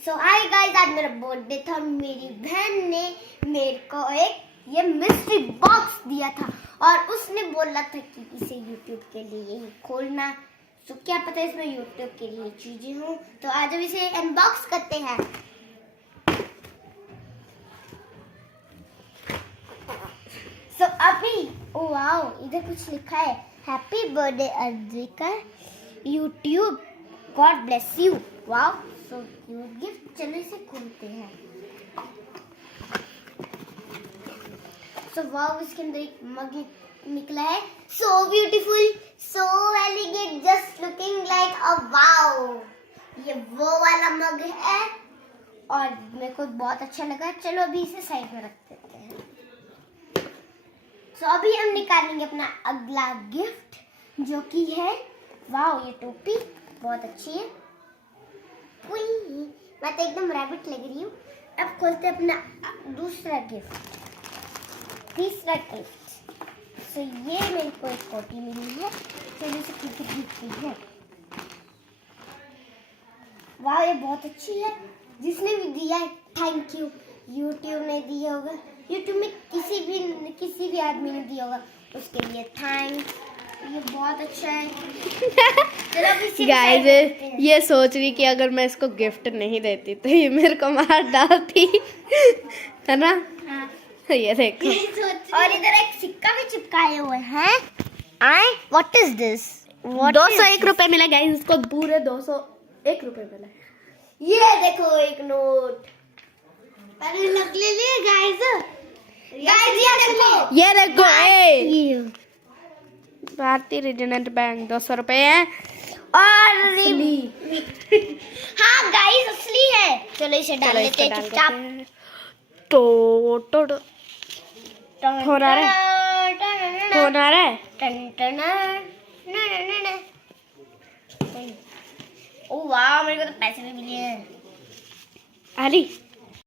सो hi guys, आज मेरा birthday था। मेरी बहन ने मेरे को एक ये मिस्ट्री बॉक्स दिया था और उसने बोला था कि इसे यूट्यूब के लिए ही खोलना। तो क्या पता इसमें यूट्यूब के लिए चीजें हों। तो आज हम इसे अनबॉक्स करते हैं। सो अभी वाओ, इधर कुछ लिखा है, happy birthday advika, YouTube, God bless you. Wow, so cute gift. चलो इसे खोलते हैं। सो वाओ, इसके अंदर एक मग निकला है। So beautiful, so elegant, just looking like a wow. ये वो वाला मग है और मेरे को बहुत अच्छा लगा। चलो अभी इसे साइड में रख देते हैं। तो अभी हम निकालेंगे अपना अगला गिफ्ट, जो कि है वाओ, ये टोपी बहुत अच्छी है। मैं तो एकदम रैबिट लग रही हूँ। अब खोलते हैं अपना दूसरा गिफ्ट, तीसरा गिफ्ट। तो ये मेरे को एक कोटी मिली है। चलिए इसे खींचती है। वाह, ये बहुत अच्छी है। जिसने भी दिया है थैंक यू। यूट्यूब ने दिया होगा, यूट्यूब में किसी भी आदमी ने दिया होगा, उसके लिए थैंक्स। ये बहुत अच्छा है। गाइस, ये सोच रही कि अगर मैं इसको गिफ्ट नहीं देती तो ये मेरे को मार डालती है ना। हाँ। ये देखो, और इधर एक सिक्का भी चिपकाए हुए हैं। I what is this? 201 रुपए मिला गाइस, इसको पूरे 201 रुपए मिला। ये देखो एक नोट। अरे नकली लिए गाइस। ये देखो, भारतीय रिजनल बैंक 200 रुपए है। और हाँ गाइस, असली है। चलो इसे डाल लेते हैं चुपचाप। फोन आ रहा है। ओ वाह, मेरे को तो पैसे भी मिले हैं। अली